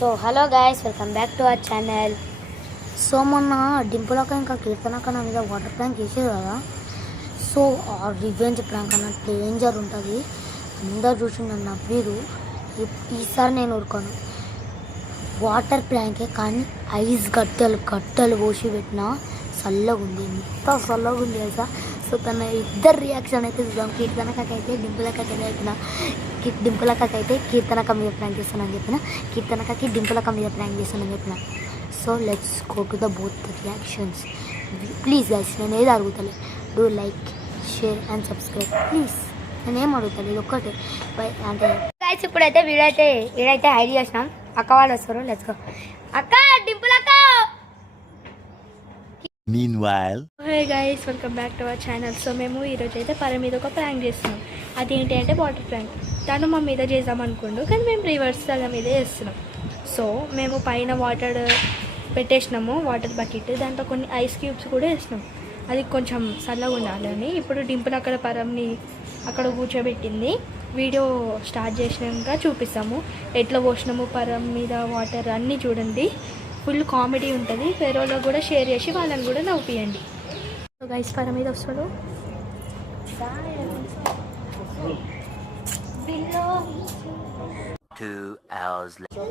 So hello guys, welcome back to our channel. So మొన్న డింపులక ఇంకా కీర్తనక నా మీద వాటర్ ప్రాంక్ చేసేది కదా. సో ఆ రివెంజ్ ప్రాంక్ అన్న డేంజర్ ఉంటుంది. అందరు చూసి నన్ను నవ్వీరు. ఈసారి నేను ఊరుకోను. వాటర్ ప్రాంకే కానీ ఐస్ గట్టలు పోసి పెట్టిన చల్లగా ఉంది. ఎంత చల్లగా ఉంది తెలుసా. సో తన ఇద్దరు రియాక్షన్ అయితే చూద్దాం. కీర్తనకైతే డింపులకైతే చెప్పిన, డింపులకైతే కీర్తనక మీద ప్రాంక్ చేస్తానని చెప్పిన, కీర్తనకకి డింపులక మీద ప్రాంక్ చేస్తానని చెప్పిన. So let's go to the both reactions. Please guys, నేను ఏది అడుగుతలే, do like, share and subscribe please. నేనేం అడుగుతాను, ఇది ఒక్కటే. అంటే గైస్ ఇప్పుడైతే వీడైతే ఐడి చేసినాం. అక్క వాళ్ళు వస్తారు. Let's go. అక్క డింపులక్క. Meanwhile, hey guys, welcome back to our channel. So మేము ఈరోజు అయితే పర మీద ఒక ప్రాంక్ చేస్తున్నాం. అదేంటి అంటే వాటర్ ప్రాంక్. తను మా మీద చేద్దాం అనుకోండు, కానీ మేము రివర్స్ తన మీదే చేస్తున్నాం. సో మేము పైన వాటర్ పెట్టేసినాము, వాటర్ బకెట్, దాంట్లో కొన్ని ఐస్ క్యూబ్స్ కూడా వేసినాం. అది కొంచెం చల్లగా ఉండాలని. ఇప్పుడు డింపుల్ అక్కడ పరంని అక్కడ కూర్చోబెట్టింది. వీడియో స్టార్ట్ చేసినాక చూపిస్తాము ఎట్లా పోసినాము పరం మీద వాటర్ అన్నీ చూడండి. ఫుల్ కామెడీ ఉంటుంది. వేరే వాళ్ళకి కూడా షేర్ చేసి వాళ్ళని కూడా నవ్వుపియండి. సో గైస్, పరం మీద వస్తాడు. 2 hours later.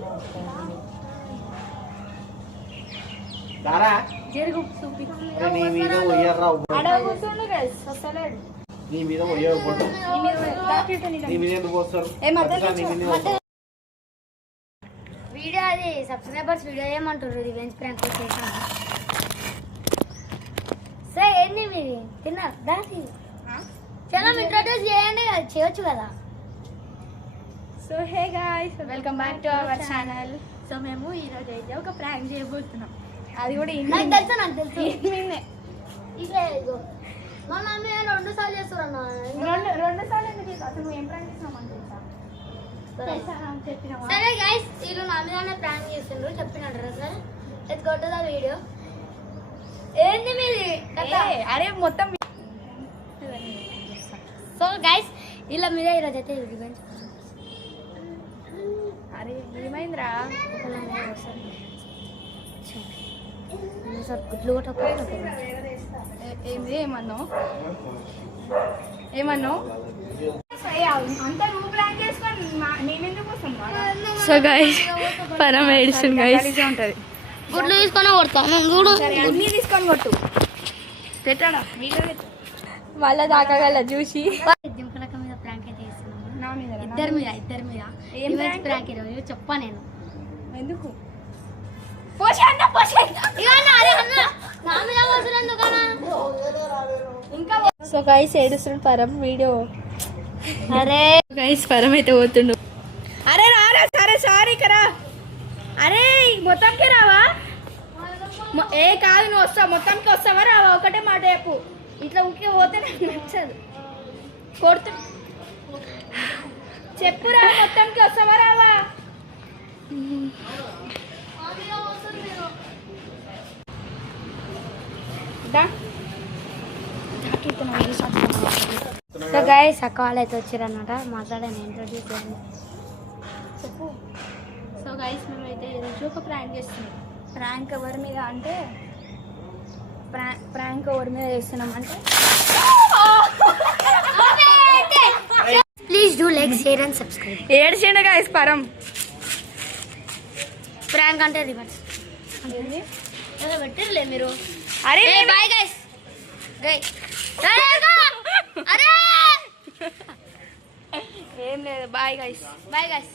వీడియో అది సబ్స్క్రైబర్స్ వీడియో ఏమంటారు రివెంజ్ ప్రాంక్ చేసాను. సరే ఏంది మీది తిన్నారు దాని చాలా ఇంట్రొడ్యూస్ చేయండి, చేయొచ్చు కదా. So hey guys, welcome back to our channel. So మేము ఈరోజు అయితే ఒక ప్రాంక్ చేయబోతున్నాం. అది కూడా నాకు తెలుసు ఇట్లా మా మమ్మీ 2 సార్లు చేస్తున్నా. 2 సార్లు ఎందుకు అసలు నువ్వు ఏం ప్రాంక్ చేసినావు చెప్పినావా? సరే గైస్, వీళ్ళు నా మీదనే ప్రాంక్ చేస్తుండ్రు చెప్పినట్టు. సరే let's go to the video. ఏంది మీది అరే మొత్తం. సో గైస్, వీళ్ళ మీద ఈరోజు అయితే రివెంజ్. అరే ఏమైందిరా? సార్ గుడ్లు కూడా ఏంది ఏమన్నావు? అంతా నువ్వు ప్రాంక్ చేసుకొని నేనెందుకు వస్తున్నా? సో గైస్, పరం ఏడుస్తుంది గైస్. ఉంటుంది గుడ్లు తీసుకొని కొడతాను చూడు. అన్నీ తీసుకొని కొట్టు. పెట్టాడా మళ్ళా దాకాగల చూసి. దింపులక మీద ప్రాంక్ అయితే చేస్తున్నాము. నా మీద ఇద్దరి మీద ఏం ప్రాంక్ ఈరోజు చెప్పా నేను. ఎందుకు సో గైస్ ఏడుస్తుండు పరం. వీడియో అరే గైస్, పరం అయితే పోతుండు. అరే రారా, సరే సారీ కరా. అరే మొత్తంకి రావా? ఏ కాదు, నువ్వు వస్తావు మొత్తానికి వస్తావా రావా? ఒకటే మాట చెప్పు. ఇట్లా ఊకే పోతే నాకు నచ్చదు. కొడుతు చెప్పురా, మొత్తానికి వస్తావా రావా? సో గైస్, అక్క వాళ్ళు అయితే వచ్చారనమాట. మాట్లాడాను, ఇంట్రొడ్యూస్ చేయండి. చెప్పు. సో గైస్, మేమైతే ఈరోజు ఒక ప్రాంక్ చేస్తున్నాం. ప్రాంక్ ఎవరి మీద అంటే ప్రాంక్ ఎవరి మీద చేస్తున్నాం అంటే please do like, share and subscribe. ఏడ్చిండు గైస్ పరం. ప్రాంక్ అంటే రివర్స్ పెట్టిర్లే మీరు. అరే బాయ్ గైస్. ఏం లేదు, బాయ్ గైస్. Bye guys.